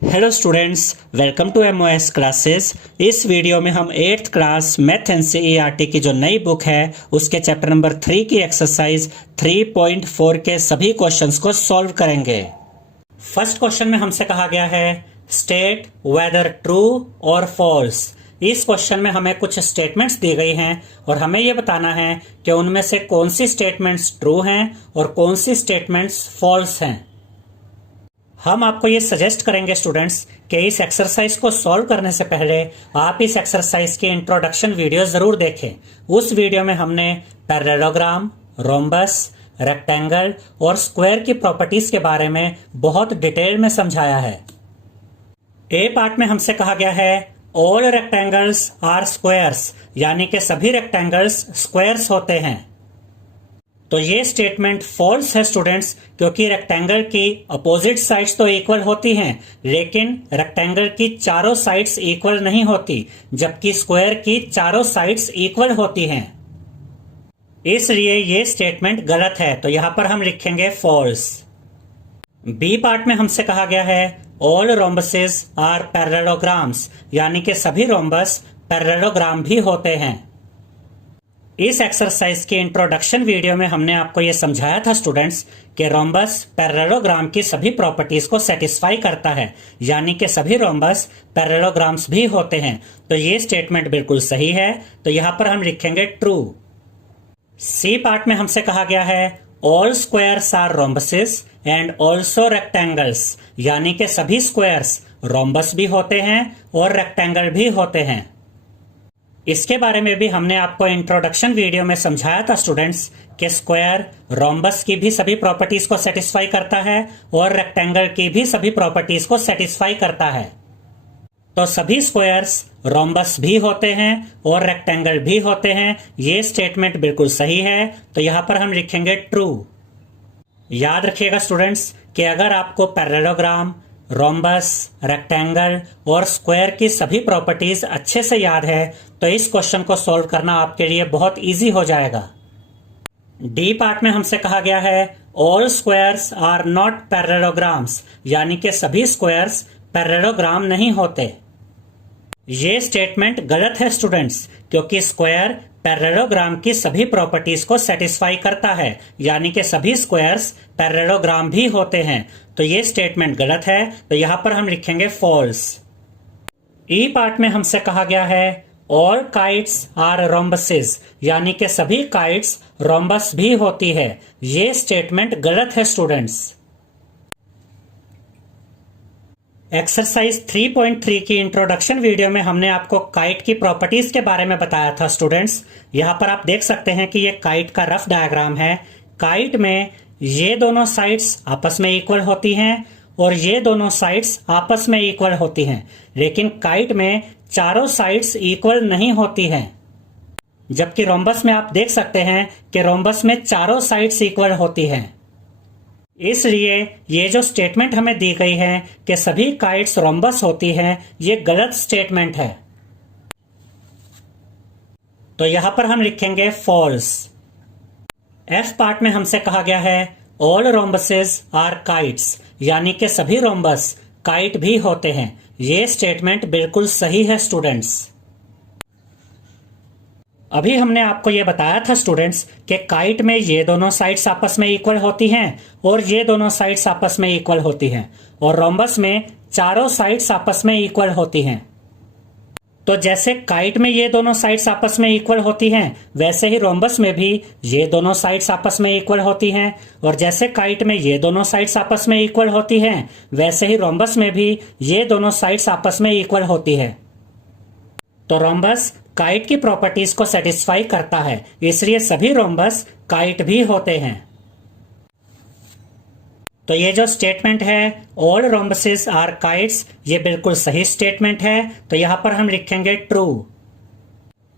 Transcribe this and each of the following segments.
Hello students, welcome to MOS classes. इस video में हम 8th क्लास मैथ एनसीईआरटी की जो नई बुक है उसके चैप्टर नंबर 3 की एक्सरसाइज 3.4 के सभी क्वेश्चंस को सॉल्व करेंगे। फर्स्ट क्वेश्चन में हमसे कहा गया है स्टेट वेदर ट्रू और फॉल्स। इस क्वेश्चन में हमें कुछ स्टेटमेंट्स दी गई हैं और हमें यह बताना है कि उनमें से कौन सी स्टेटमेंट्स ट्रू हैं और कौन सी स्टेटमेंट्स फॉल्स हैं। हम आपको ये सजेस्ट करेंगे स्टूडेंट्स कि इस एक्सरसाइज को सॉल्व करने से पहले आप इस एक्सरसाइज की इंट्रोडक्शन वीडियो जरूर देखें। उस वीडियो में हमने पैरेललोग्राम, रोम्बस, रेक्टेंगल और स्क्वायर की प्रॉपर्टीज के बारे में बहुत डिटेल में समझाया है। ए पार्ट में हमसे कहा गया है ऑल रेक्टेंगल्स आर स्क्वायर्स, यानी कि सभी रेक्टेंगल्स स्क्वायर्स होते हैं। तो ये स्टेटमेंट फॉल्स है स्टूडेंट्स, क्योंकि रेक्टेंगल की अपोजिट साइड्स तो इक्वल होती हैं, लेकिन रेक्टेंगल की चारों साइड्स इक्वल नहीं होती, जबकि स्क्वायर की चारों साइड्स इक्वल होती हैं। इसलिए ये स्टेटमेंट गलत है, तो यहां पर हम लिखेंगे फॉल्स। बी पार्ट में हमसे कहा गया है ऑल रोम्बसेस आर पैरेललोग्राम्स, यानी कि सभी रोम्बस पैरेललोग्राम भी होते हैं। इस एक्सरसाइज के इंट्रोडक्शन वीडियो में हमने आपको यह समझाया था स्टूडेंट्स कि रोम्बस पैरेललोग्राम की सभी प्रॉपर्टीज को सेटिस्फाई करता है, यानी कि सभी रोम्बस पैरेललोग्राम्स भी होते हैं। तो ये स्टेटमेंट बिल्कुल सही है, तो यहां पर हम लिखेंगे ट्रू। सी पार्ट में हमसे कहा गया है all squares are rhombuses and also rectangles, यानी कि सभी स्क्वायर्स रोम्बस भी होते हैं और रेक्टेंगल भी होते हैं। इसके बारे में भी हमने आपको इंट्रोडक्शन वीडियो में समझाया था स्टूडेंट्स कि स्क्वायर रोम्बस की भी सभी प्रॉपर्टीज को सेटिस्फाई करता है और रेक्टेंगल की भी सभी प्रॉपर्टीज को सेटिस्फाई करता है। तो सभी स्क्वायर्स रोम्बस भी होते हैं और रेक्टेंगल भी होते हैं। ये स्टेटमेंट बिल्कुल सही है, तो यहां पर हम लिखेंगे ट्रू। याद रखिएगा स्टूडेंट्स कि अगर आपको पैरेललोग्राम, रोम्बस, रेक्टेंगल और स्क्वायर की सभी प्रॉपर्टीज अच्छे से याद है तो इस क्वेश्चन को सॉल्व करना आपके लिए बहुत इजी हो जाएगा। डी पार्ट में हमसे कहा गया है all squares are not parallelograms, यानी कि सभी स्क्वायर्स पैरेललोग्राम नहीं होते। ये स्टेटमेंट गलत है स्टूडेंट्स, क्योंकि स्क्वायर पैरेललोग्राम की सभी प्रॉपर्टीज को सेटिस्फाई करता है, यानी कि सभी स्क्वायर्स पैरेललोग्राम भी होते हैं। तो ये स्टेटमेंट गलत है, तो यहां पर हम लिखेंगे फॉल्स। ई पार्ट में हमसे कहा गया है ऑल काइट्स आर रोम्बसेस, यानी कि सभी काइट्स रोम्बस भी होती है। ये स्टेटमेंट गलत है स्टूडेंट्स। एक्सरसाइज 3.3 की इंट्रोडक्शन वीडियो में हमने आपको काइट की प्रॉपर्टीज के बारे में बताया था स्टूडेंट्स। यहां पर आप देख सकते हैं कि ये काइट का रफ डायग्राम है। काइट में ये दोनों साइड्स आपस में इक्वल होती हैं और ये दोनों साइड्स आपस में इक्वल होती हैं, लेकिन काइट में चारों साइड्स इक्वल नहीं होती हैं। जबकि रोम्बस में आप देख सकते हैं कि रोम्बस में चारों साइड्स इक्वल होती हैं। इसलिए ये जो स्टेटमेंट हमें दी गई है कि सभी काइट्स रोम्बस होती हैं, ये गलत स्टेटमेंट है। तो यहां पर हम लिखेंगे फॉल्स। एफ पार्ट में हमसे कहा गया है ऑल रोम्बसेस आर काइट्स, यानी कि सभी रोम्बस काइट भी होते हैं। ये स्टेटमेंट बिल्कुल सही है स्टूडेंट्स। अभी हमने आपको यह बताया था स्टूडेंट्स कि काइट में ये दोनों साइड्स आपस में इक्वल होती हैं और ये दोनों साइड्स आपस में इक्वल होती हैं, और रोम्बस में चारों साइड्स आपस में इक्वल होती हैं। तो जैसे काइट में ये दोनों साइड्स आपस में इक्वल होती हैं, वैसे ही रोम्बस में भी ये दोनों साइड्स आपस में इक्वल होती हैं, और जैसे काइट में ये दोनों साइड्स आपस में इक्वल होती हैं, वैसे ही रोम्बस में भी ये दोनों साइड्स आपस में इक्वल होती है। तो रोम्बस काइट की प्रॉपर्टीज को सेटिस्फाई करता है, इसलिए सभी रोम्बस काइट भी होते हैं। तो ये जो स्टेटमेंट है ऑल रोम्बसेस आर काइट्स, ये बिल्कुल सही स्टेटमेंट है, तो यहां पर हम लिखेंगे ट्रू।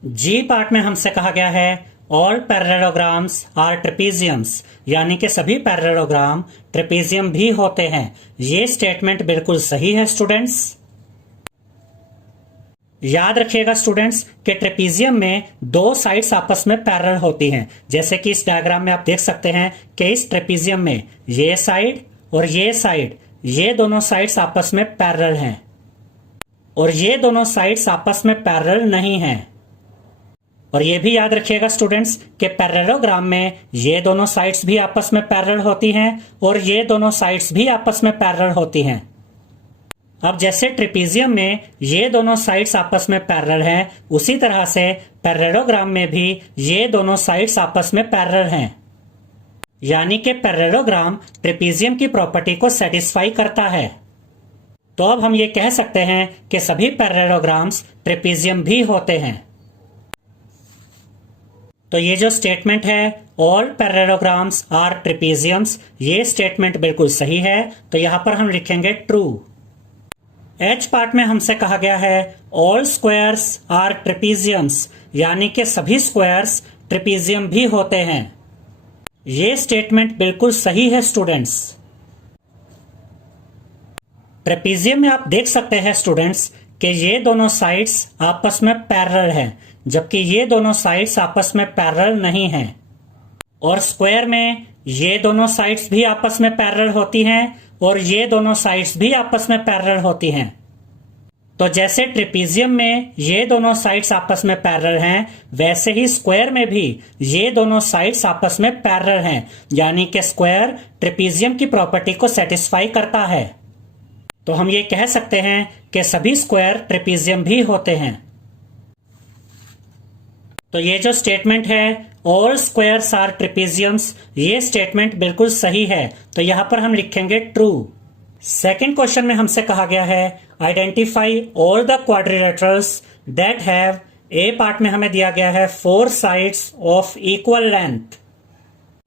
जी पार्ट में हमसे कहा गया है ऑल पैरेललोग्राम्स आर ट्रेपीजियम्स, यानी कि सभी पैरेललोग्राम ट्रेपीजियम भी होते हैं। ये स्टेटमेंट बिल्कुल सही है स्टूडेंट्स। याद रखिएगा स्टूडेंट्स कि ट्रेपीजियम में दो साइड्स आपस में पैरेलल होती हैं, जैसे कि इस डायग्राम में आप देख सकते हैं कि इस ट्रेपीजियम में ये साइड और ये साइड ये दोनों साइड्स आपस में पैरेलल हैं और ये दोनों साइड्स आपस में पैरेलल नहीं हैं। और ये भी याद रखिएगा स्टूडेंट्स कि पैरेललोग्राम में ये दोनों साइड्स भी आपस में पैरेलल होती हैं और ये दोनों साइड्स भी आपस में पैरेलल होती हैं। अब जैसे ट्रेपीजियम में ये दोनों साइड्स आपस में पैरेलल हैं, उसी तरह से पैरेललोग्राम में भी ये दोनों साइड्स आपस में पैरेलल हैं। यानी कि पैरेललोग्राम ट्रेपीजियम की प्रॉपर्टी को सेटिस्फाई करता है। तो अब हम ये कह सकते हैं कि सभी पैरेललोग्राम्स ट्रेपीजियम भी होते हैं। तो ये जो स्टेटमेंट है ऑल पैरेललोग्राम्स आर ट्रेपीजियम्स, ये स्टेटमेंट बिल्कुल सही है। तो यहां पर हम लिखेंगे ट्रू। एच पार्ट में हमसे कहा गया है ऑल स्क्वायर्स आर ट्रेपीजियम्स, यानी कि सभी स्क्वायर्स ट्रेपीजियम भी होते हैं। ये स्टेटमेंट बिल्कुल सही है स्टूडेंट्स। ट्रेपीजियम में आप देख सकते हैं स्टूडेंट्स कि ये दोनों साइड्स आपस में पैरेलल हैं, जबकि ये दोनों साइड्स आपस में पैरेलल नहीं हैं। और स्क्वायर में ये दोनों साइड्स भी आपस में पैरेलल होती हैं और ये दोनों साइड्स भी आपस में पैरेलल होती हैं। तो जैसे ट्रेपीजियम में ये दोनों साइड्स आपस में पैरेलल हैं, वैसे ही स्क्वायर में भी ये दोनों साइड्स आपस में पैरेलल हैं, यानी कि स्क्वायर ट्रेपीजियम की प्रॉपर्टी को सेटिस्फाई करता है। तो हम ये कह सकते हैं कि सभी स्क्वायर ट्रेपीजियम भी होते हैं। तो ये जो स्टेटमेंट है ऑल स्क्वायर्स आर ट्रेपीजियम्स, ये स्टेटमेंट बिल्कुल सही है। तो यहां पर हम लिखेंगे ट्रू। सेकंड क्वेश्चन में हमसे कहा गया है identify all the quadrilaterals that have, A part में हमें दिया गया है 4 साइड्स ऑफ इक्वल लेंथ,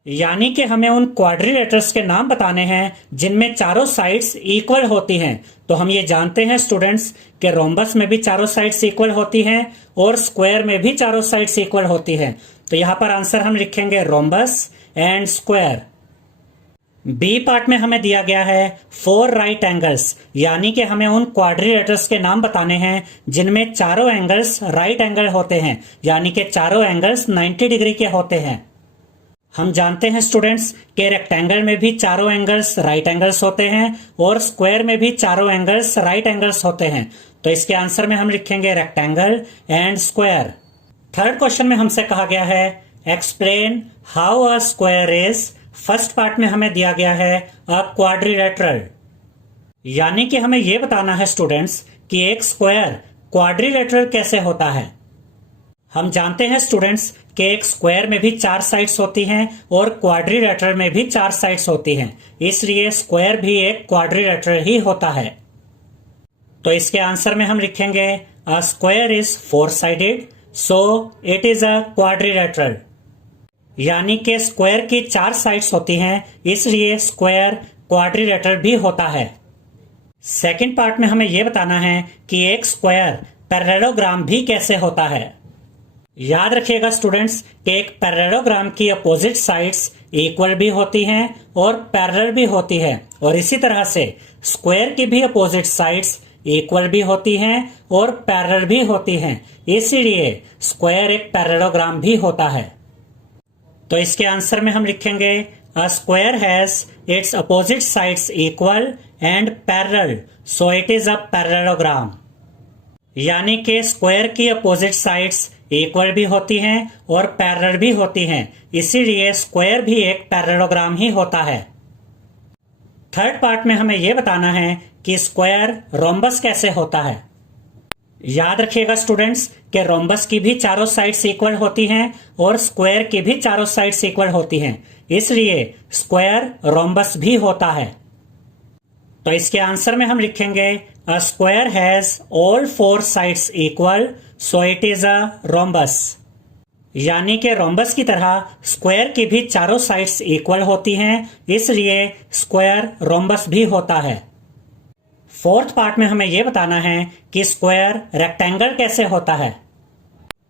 यानी कि हमें उन क्वाड्रिलेटर्स के नाम बताने हैं जिनमें चारों साइड्स इक्वल होती हैं। तो हम ये जानते हैं स्टूडेंट्स कि रोम्बस में भी चारों साइड्स इक्वल होती हैं और स्क्वायर में भी चारों साइड्स इक्वल होती हैं। तो यहां पर आंसर हम लिखेंगे rhombus and square. B part में हमें दिया गया है 4 राइट एंगल्स, यानी कि हमें उन क्वाड्रिलेटर्स के नाम बताने हैं जिनमें चारों एंगल्स राइट एंगल होते हैं, यानी कि चारों एंगल्स 90 डिग्री के होते हैं। हम जानते हैं स्टूडेंट्स कि रेक्टेंगल में भी चारों एंगल्स राइट एंगल्स होते हैं और स्क्वायर में भी चारों एंगल्स राइट एंगल्स होते हैं। तो इसके आंसर में हम लिखेंगे rectangle and square. Third question में हमसे कहा गया है explain how a square is, first part में हमें दिया गया है अ क्वाड्रिलेटरल, यानी कि हमें यह बताना है स्टूडेंट्स कि एक स्क्वायर क्वाड्रिलेटरल कैसे होता है। हम जानते हैं स्टूडेंट्स कि एक स्क्वायर में भी 4 साइड्स होती हैं और क्वाड्रिलेटरल में भी 4 साइड्स होती हैं, इसलिए स्क्वायर भी एक क्वाड्रिलेटरल ही होता है। तो इसके आंसर में हम लिखेंगे a square is 4 sided so it is a quadrilateral, यानी कि स्क्वायर की 4 साइड्स होती हैं, इसलिए स्क्वायर क्वाड्रिलेटरल भी होता है। सेकंड पार्ट में हमें यह बताना है कि एक स्क्वायर पैरेललोग्राम भी कैसे होता है। याद रखिएगा स्टूडेंट्स कि एक पैरेललोग्राम की अपोजिट साइड्स इक्वल भी होती हैं और पैरेलल भी होती है, और इसी तरह से स्क्वायर की भी अपोजिट साइड्स इक्वल भी होती हैं और पैरेलल भी होती हैं, इसीलिए स्क्वायर एक पैरेललोग्राम भी होता है। तो इसके आंसर में हम लिखेंगे a square has its opposite sides equal and parallel so it is a parallelogram, यानी कि स्क्वायर की अपोजिट साइड्स इक्वल भी होती हैं और पैरेलल भी होती हैं, इसीलिए स्क्वायर भी एक पैरेललोग्राम ही होता है। थर्ड पार्ट में हमें यह बताना है कि स्क्वायर रोम्बस कैसे होता है। याद रखिएगा स्टूडेंट्स कि रोम्बस की भी चारों साइड्स इक्वल होती हैं और स्क्वायर की भी चारों साइड्स इक्वल होती हैं, इसलिए स्क्वायर रोम्बस भी होता है। तो इसके आंसर में हम लिखेंगे a square has all 4 sides equal so it is a rhombus, यानी कि रोम्बस की तरह स्क्वायर की भी चारों साइड्स इक्वल होती हैं, इसलिए स्क्वायर रोम्बस भी होता है। फोर्थ पार्ट में हमें यह बताना है कि स्क्वायर रेक्टेंगल कैसे होता है।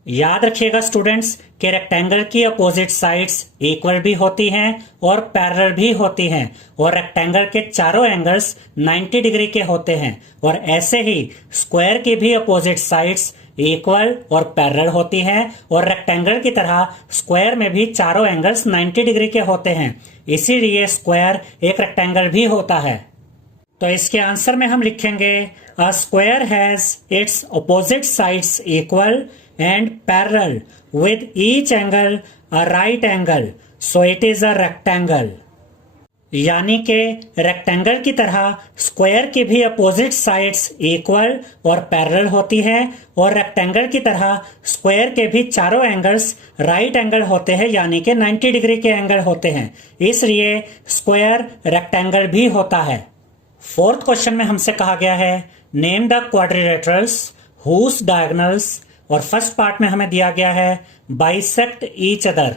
याद रखिएगा स्टूडेंट्स कि रेक्टेंगल की अपोजिट साइड्स इक्वल भी होती हैं और पैरेलल भी होती हैं, और रेक्टेंगल के चारों एंगल्स 90 डिग्री के होते हैं, और ऐसे ही स्क्वायर की भी अपोजिट साइड्स इक्वल और पैरेलल होती हैं, और रेक्टेंगल की तरह स्क्वायर में भी चारों एंगल्स 90 डिग्री के होते हैं, इसीलिए स्क्वायर एक रेक्टेंगल भी होता है। तो इसके आंसर में हम लिखेंगे a square has its opposite sides equal and parallel with each angle a right angle, so it is a rectangle. यानी कि रेक्टेंगल की तरह स्क्वायर की भी अपोजिट साइड्स इक्वल और पैरेलल होती है, और रेक्टेंगल की तरह स्क्वायर के भी चारों एंगल्स राइट एंगल होते हैं, यानी कि 90 डिग्री के एंगल होते हैं। इसलिए स्क्वायर रेक्टेंगल भी होता है। फोर्थ क्वेश्चन में हमसे कहा गया है name the quadrilaterals whose diagonals, और फर्स्ट पार्ट में हमें दिया गया है बाइसेक्ट ईच अदर।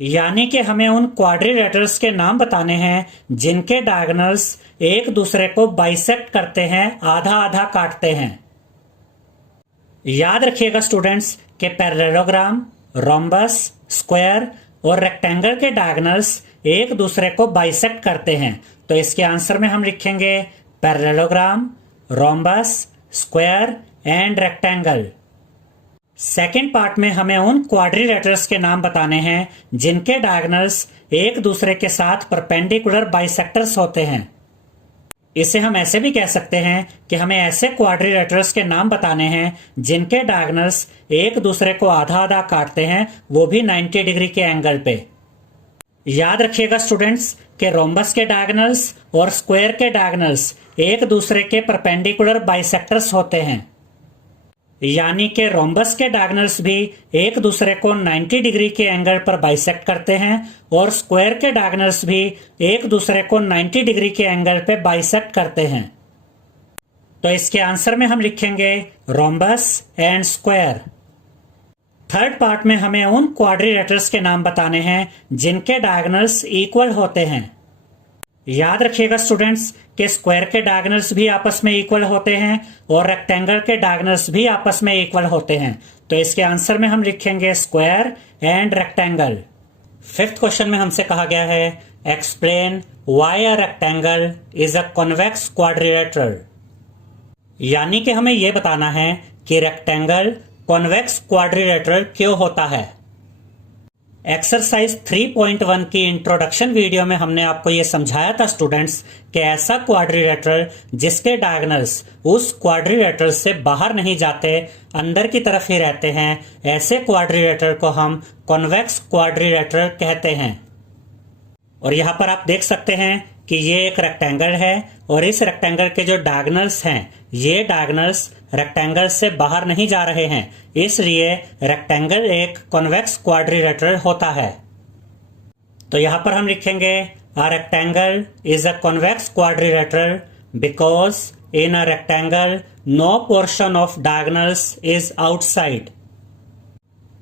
यानी कि हमें उन क्वाड्रिलेटरल्स के नाम बताने हैं जिनके डायगोनल्स एक दूसरे को बाइसेक्ट करते हैं, आधा आधा काटते हैं। याद रखिएगा स्टूडेंट्स कि पैरेललोग्राम, रोम्बस, स्क्वायर और रेक्टेंगल के डायगोनल्स एक दूसरे को बाइसेक्ट करते हैं। तो इसके आंसर में हम लिखेंगे parallelogram, rhombus, square and rectangle. Second part में हमें उन क्वाड्रिलेटरल्स के नाम बताने हैं जिनके डायगोनल्स एक दूसरे के साथ परपेंडिकुलर बाइसेक्टर्स होते हैं। इसे हम ऐसे भी कह सकते हैं कि हमें ऐसे क्वाड्रिलेटरल्स के नाम बताने हैं जिनके डायगोनल्स एक दूसरे को आधा आधा काटते हैं, वो भी 90 डिग्री के एंगल पे। याद रखिएगा स्टूडेंट्स कि रोम्बस के डायगोनल्स और स्क्वायर के डायगोनल्स एक दूसरे के परपेंडिकुलर बाइसेक्टर्स होते हैं। यानी कि रोम्बस के डायगोनल्स भी एक दूसरे को 90 डिग्री के एंगल पर बाइसेक्ट करते हैं, और स्क्वायर के डायगोनल्स भी एक दूसरे को 90 डिग्री के एंगल पे बाइसेक्ट करते हैं। तो इसके आंसर में हम लिखेंगे rhombus and square. Third part में हमें उन क्वाड्रिलेटरल्स के नाम बताने हैं जिनके डायगोनल्स इक्वल होते हैं। याद रखिएगा स्टूडेंट्स कि स्क्वायर के डायगोनल्स भी आपस में इक्वल होते हैं और रेक्टेंगल के डायगोनल्स भी आपस में इक्वल होते हैं। तो इसके आंसर में हम लिखेंगे square and rectangle. Fifth question में हमसे कहा गया है explain why a rectangle is a convex quadrilateral. यानी कि हमें यह बताना है कि रेक्टेंगल कॉन्वेक्स क्वाड्रिलेटरल क्यों होता है। एक्सरसाइज 3.1 की इंट्रोडक्शन वीडियो में हमने आपको यह समझाया था स्टूडेंट्स कि ऐसा क्वाड्रिलेटरल जिसके डायगोनल्स उस क्वाड्रिलेटरल से बाहर नहीं जाते, अंदर की तरफ ही रहते हैं, ऐसे क्वाड्रिलेटरल को हम कॉन्वेक्स क्वाड्रिलेटरल कहते हैं। और यहां पर आप देख सकते हैं कि ये एक रेक्टेंगल है, और इस रेक्टेंगल के जो डायगोनल्स हैं, ये डायगोनल्स रेक्टेंगल से बाहर नहीं जा रहे हैं, इसलिए रेक्टेंगल एक कॉन्वेक्स क्वाड्रिलेटरल होता है। तो यहां पर हम लिखेंगे a rectangle is a convex quadrilateral because in a rectangle no portion of diagonals is outside.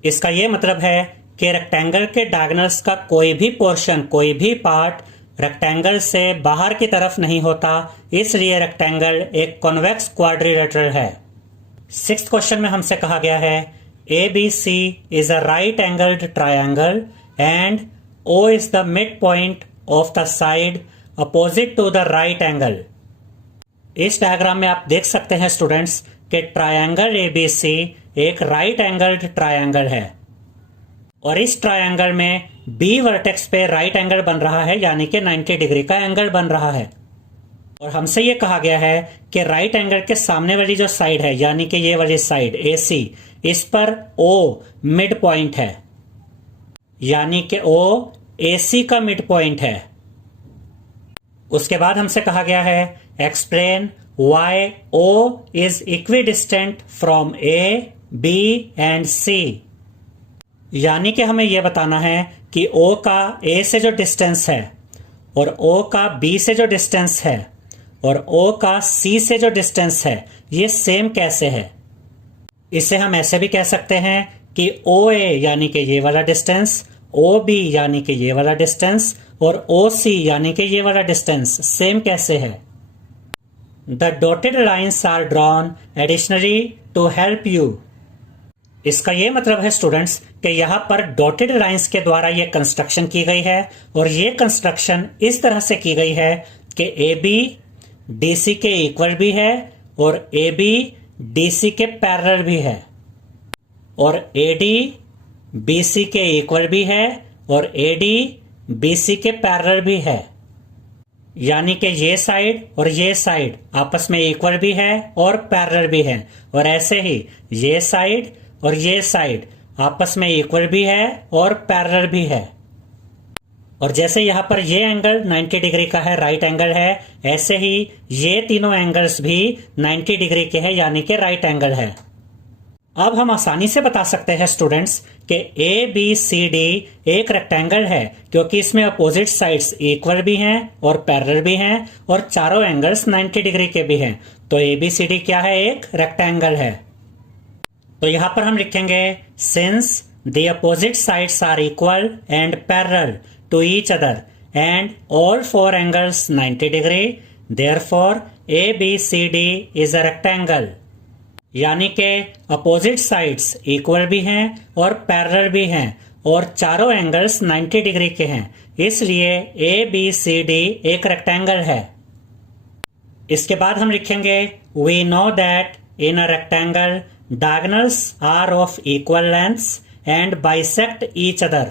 इसका यह मतलब है कि रेक्टेंगल के डायगोनल्स का कोई भी पोर्शन, कोई भी पार्ट रेक्टेंगल से बाहर की तरफ नहीं होता, इसलिए रेक्टेंगल एक कॉन्वेक्स क्वाड्रिलेटरल है। सिक्स्थ क्वेश्चन में हमसे कहा गया है ABC is a right angled triangle and O is the mid point of the side opposite to the right angle. इस डायग्राम में आप देख सकते हैं स्टूडेंट्स कि ट्रायंगल ABC एक राइट एंगल्ड ट्रायंगल है, और इस ट्रायंगल में B वर्टेक्स पे राइट एंगल बन रहा है, यानी कि 90 डिग्री का एंगल बन रहा है। और हमसे ये कहा गया है कि राइट एंगल के सामने वाली जो साइड है, यानी कि ये वाली साइड AC, इस पर O मिड पॉइंट है, यानी कि O AC का मिड पॉइंट है। उसके बाद हमसे कहा गया है explain why O is equidistant from A, B and C। यानी कि हमें यह बताना है कि O का A से जो डिस्टेंस है, और O का B से जो डिस्टेंस है, और O का C से जो डिस्टेंस है, ये सेम कैसे है। इसे हम ऐसे भी कह सकते हैं कि OA यानी कि ये वाला डिस्टेंस, OB यानी कि ये वाला डिस्टेंस, और OC यानी कि ये वाला डिस्टेंस सेम कैसे है। The dotted lines are drawn additionally to help you. इसका यह मतलब है स्टूडेंट्स कि यहां पर डॉटेड लाइंस के द्वारा यह कंस्ट्रक्शन की गई है, और यह कंस्ट्रक्शन इस तरह से की गई है कि AB DC के इक्वल भी है, और AB DC के पैरेलल भी है, और AD BC के इक्वल भी है, और AD BC के पैरेलल भी है। यानी कि ये साइड और ये साइड आपस में इक्वल भी है और पैरेलल भी है, और ऐसे ही ये साइड और ये साइड आपस में इक्वल भी है और पैरेलल भी है। और जैसे यहाँ पर ये एंगल 90 डिग्री का है, राइट एंगल है, ऐसे ही ये तीनों एंगल्स भी 90 डिग्री के हैं, यानी कि राइट एंगल है। अब हम आसानी से बता सकते हैं स्टूडेंट्स कि ABCD एक रेक्टेंगल है, क्योंकि इसमें अपोजिट साइड्स इक्वल भी हैं और पैरेलल भी हैं और चारों एंगल्स 90 डिग्री के भी हैं। तो ABCD क्या है? एक रेक्टेंगल है। तो यहां पर हम लिखेंगे since the opposite sides are equal and parallel to each other and all four angles 90 degree, therefore ABCD is a rectangle. यानी कि अपोजिट साइड्स इक्वल भी हैं और पैरेलल भी हैं और चारों एंगल्स 90 डिग्री के हैं, इसलिए ABCD एक रेक्टेंगल है। इसके बाद हम लिखेंगे we know that in a rectangle diagonals are of equal lengths and bisect each other.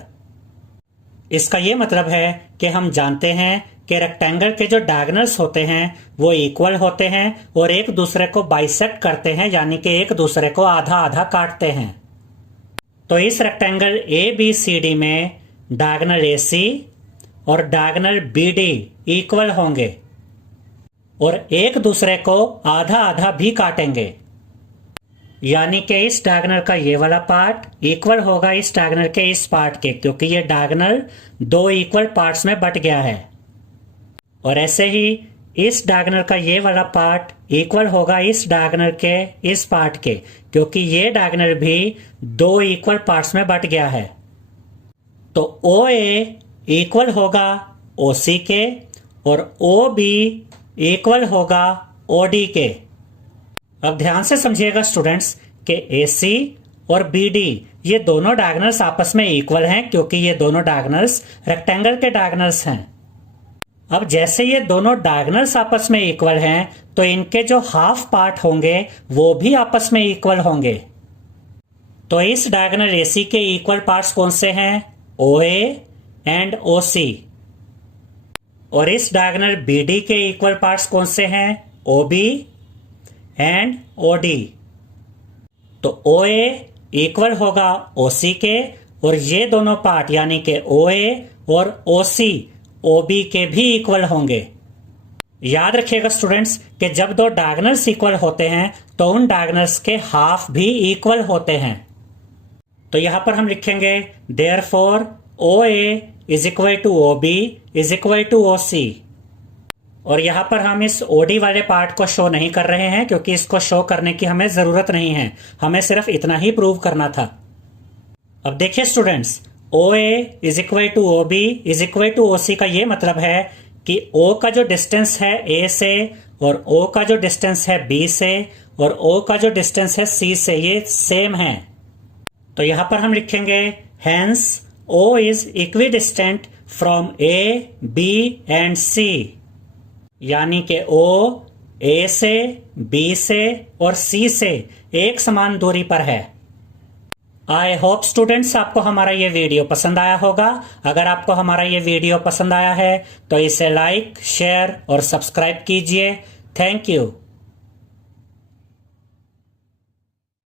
इसका यह मतलब है कि हम जानते हैं कि रेक्टेंगल के जो डायगोनल्स होते हैं वो इक्वल होते हैं और एक दूसरे को बाइसेक्ट करते हैं, यानी कि एक दूसरे को आधा आधा काटते हैं। तो इस रेक्टेंगल ABCD में डायगोनल AC और डायगोनल BD इक्वल होंगे और एक दूसरे को आधा आधा भी काटेंगे, यानी कि इस डायगोनल का ये वाला पार्ट इक्वल होगा इस डायगोनल के इस पार्ट के, क्योंकि ये डायगोनल दो इक्वल पार्ट्स में बट गया है। और ऐसे ही इस डायगोनल का ये वाला पार्ट इक्वल होगा इस डायगोनल के इस पार्ट के, क्योंकि ये डायगोनल भी दो इक्वल पार्ट्स में बट गया है। तो OA इक्वल होगा OC के और OB इक्वल होगा OD के। अब ध्यान से समझिएगा स्टूडेंट्स कि AC और BD ये दोनों डायगोनल्स आपस में इक्वल हैं, क्योंकि ये दोनों डायगोनल्स रेक्टेंगल के डायगोनल्स हैं। अब जैसे ये दोनों डायगोनल्स आपस में इक्वल हैं, तो इनके जो हाफ पार्ट होंगे वो भी आपस में इक्वल होंगे। तो इस डायगोनल AC के इक्वल पार्ट्स कौन से हैं? OA and OC। और इस डायगोनल BD के इक्वल पार्ट्स कौन से हैं? OB and OD। तो OA इक्वल होगा OC के और ये दोनों पार्ट यानी कि OA और OC OB के भी इक्वल होंगे। याद रखिएगा स्टूडेंट्स कि जब दो डायगोनल्स इक्वल होते हैं तो उन डायगोनल्स के हाफ भी इक्वल होते हैं। तो यहां पर हम लिखेंगे therefore OA is equal to OB is equal to OC। और यहां पर हम इस OD वाले पार्ट को शो नहीं कर रहे हैं, क्योंकि इसको शो करने की हमें जरूरत नहीं है, हमें सिर्फ इतना ही प्रूव करना था। अब देखिए students, OA is equal to OB is equal to OC का ये मतलब है कि O का जो डिस्टेंस है A से और O का जो डिस्टेंस है B से और O का जो डिस्टेंस है C से ये सेम है। तो यहां पर हम लिखेंगे hence O is equidistant from A, B and C, यानी कि O A से, B से और C से एक समान दूरी पर है। आई होप स्टूडेंट्स आपको हमारा ये वीडियो पसंद आया होगा। अगर आपको हमारा ये वीडियो पसंद आया है तो इसे लाइक, शेयर और सब्सक्राइब कीजिए। Thank you.